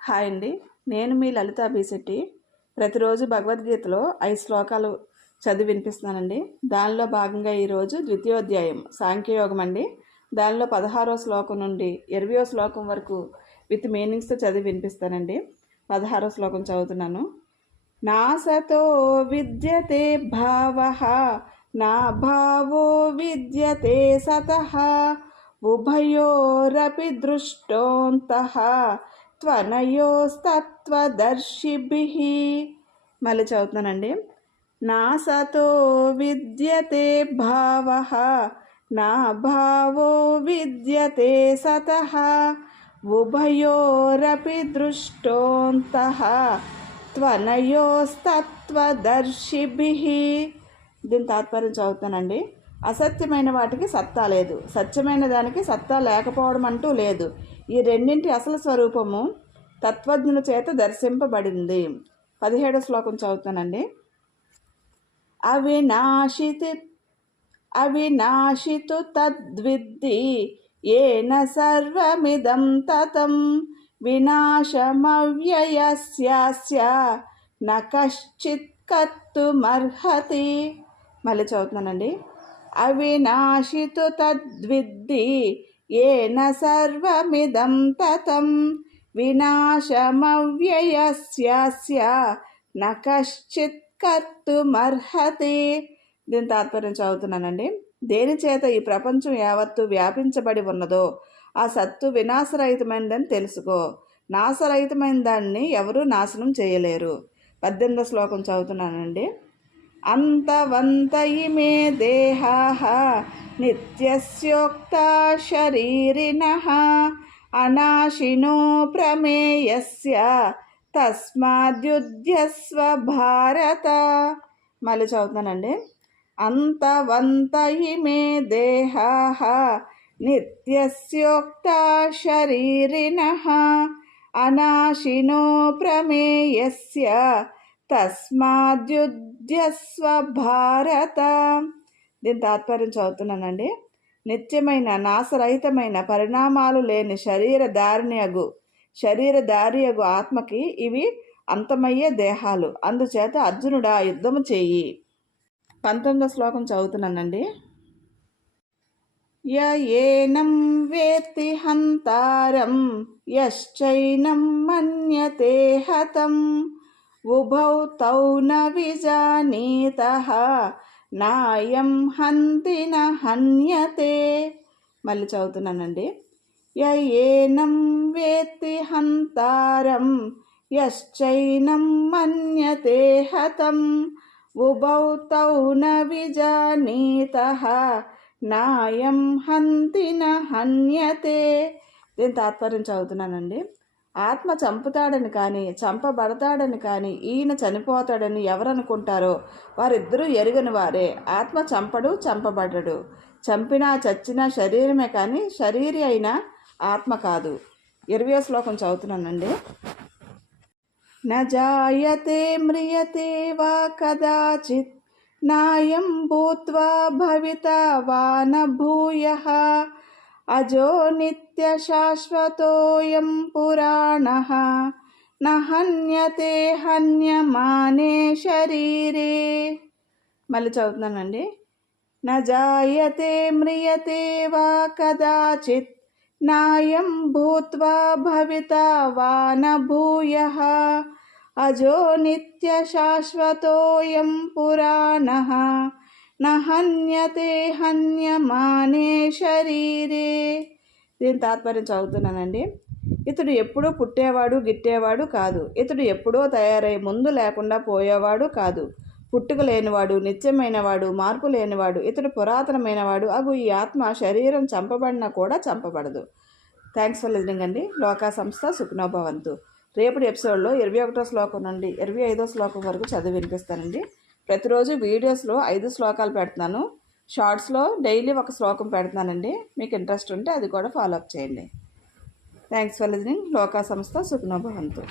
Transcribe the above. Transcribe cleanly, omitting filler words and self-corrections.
Hi అండి, నేను మీ లలితా బీశెట్టి. ప్రతిరోజు భగవద్గీతలో 5 శ్లోకాలు చదివి వినిపిస్తున్నానండి. దానిలో భాగంగా ఈరోజు ద్వితీయోధ్యాయం సాంఖ్యయోగం అండి. దానిలో 16వ శ్లోకం నుండి 20వ శ్లోకం వరకు విత్ మీనింగ్స్తో చదివి వినిపిస్తానండి. 16వ శ్లోకం చదువుతున్నాను. నాసతో విద్యతే భావః నా భావో విద్యతే సతః ఉభయోరపి దృష్టోంతః త్వనయోస్తత్వదర్శిభిః. మళ్ళీ చదువుతున్నానండి. నాసతో విద్యతే భావః నా భావో విద్యతే సతః ఉభయోరపి దృష్టోంతః త్వనయోస్తత్వదర్శిభిః. దీని తాత్పర్యం చదువుతానండి. అసత్యమైన వాటికి సత్తా లేదు, సత్యమైన దానికి సత్తా లేకపోవడం అంటూ లేదు. ఈ రెండింటి అసలు స్వరూపము తత్వజ్ఞుల చేత దర్శింపబడింది. 17వ శ్లోకం చదువుతానండి. అవినాశితు తద్విద్ధి ఏన సర్వమిదం తతం వినాశమవ్యయస్యాస్య న కశ్చిత్ కర్తుమర్హతి. మళ్ళీ చదువుతున్నానండి. అవినాశితు తద్విద్ధి ఏన సర్వమిదం తతం వినాశమవ్యయస్యాస్య న కశ్చిత్ కర్తుమర్హతి. దీని తాత్పర్యం చదువుతున్నానండి. దేని చేత ఈ ప్రపంచం యావత్తు వ్యాపించబడి ఉన్నదో ఆ సత్తు వినాశరహితమైనదని తెలుసుకో. నాశరహితమైన దాన్ని ఎవరూ నాశనం చేయలేరు. 18వ శ్లోకం చదువుతున్నానండి. అంతవంత ఇమే దేహాః నిత్యస్యోక్తా శరీరిణః అనాశినో ప్రమేయస్య తస్మాద్యుధ్యస్వ భారత. మళ్ళీ చదువుతానండి. అంతవంత ఇమే దేహాః నిత్యస్యోక్తా శరీరిణః అనాశినో ప్రమేయస్య తస్మాద్యుధ్యస్వ భారత. దీని తాత్పర్యం చదువుతున్నానండి. నిత్యమైన నాశరహితమైన పరిణామాలు లేని శరీరధారియగు ఆత్మకి ఇవి అంతమయ్యే దేహాలు. అందుచేత అర్జునుడా యుద్ధము చెయ్యి. 19వ శ్లోకం చదువుతున్నానండి. ఏనం వేత్తి హంతారం యశ్చైనం మన్యతే హతం ఉభౌ తౌ న విజానీతః నాయం హంతి న హన్యతే. మళ్ళీ చదువుతున్నానండి. ఏనం వేత్తి హంతారం యశ్చైనం మన్యతే హతం ఉభౌ తౌ న విజానీతః నాయం హంతి న హన్యతే. దీని తాత్పర్యం చదువుతున్నానండి. ఆత్మ చంపుతాడని కానీ చంపబడతాడని కానీ ఈయన చనిపోతాడని ఎవరనుకుంటారో వారిద్దరూ ఎరుగని వారే. ఆత్మ చంపడు, చంపబడడు. చంపినా చచ్చినా శరీరమే కానీ శరీరి అయినా ఆత్మ కాదు. 20వ శ్లోకం చదువుతున్నానండి. న జాయతే మ్రియతే వా కదాచిత్ నాయం భూత్వా భవితా వా న భూయః అజో నిత్య శాశ్వతోయం పురాణః న హన్యతే హన్యమానే శరీరే. మళ్ళీ చదువుతున్నానండి. న జాయతే మ్రియతే వా కదాచిత్ నాయం భూత్వా భవితా వా న భూయః అజో నిత్య శాశ్వతోయం పురాణః న హన్యతే హన్యమానే శరీరే. దీని తాత్పర్యం చదువుతున్నానండి. ఇతడు ఎప్పుడూ పుట్టేవాడు గిట్టేవాడు కాదు. ఇతడు ఎప్పుడో తయారై ముందు లేకుండా పోయేవాడు కాదు. పుట్టుక లేనివాడు, నిత్యమైనవాడు, మార్పు లేనివాడు, ఇతడు పురాతనమైనవాడు అగు ఈ ఆత్మ శరీరం చంపబడినా కూడా చంపబడదు. థ్యాంక్స్ ఫర్ లిజనింగ్ అండి. లోకా సంస్థ సుఖినో భవంతు. రేపటి ఎపిసోడ్లో 21వ శ్లోకం నుండి 25వ శ్లోకం వరకు చదివి వినిపిస్తానండి. ప్రతిరోజు వీడియోస్లో 5 శ్లోకాలు పెడుతున్నాను. షార్ట్స్లో డైలీ ఒక శ్లోకం పెడుతున్నానండి. మీకు ఇంట్రెస్ట్ ఉంటే అది కూడా ఫాలో అప్ చేయండి. Thanks for listening. లోకా సంస్థ సుఖినో భవంతు.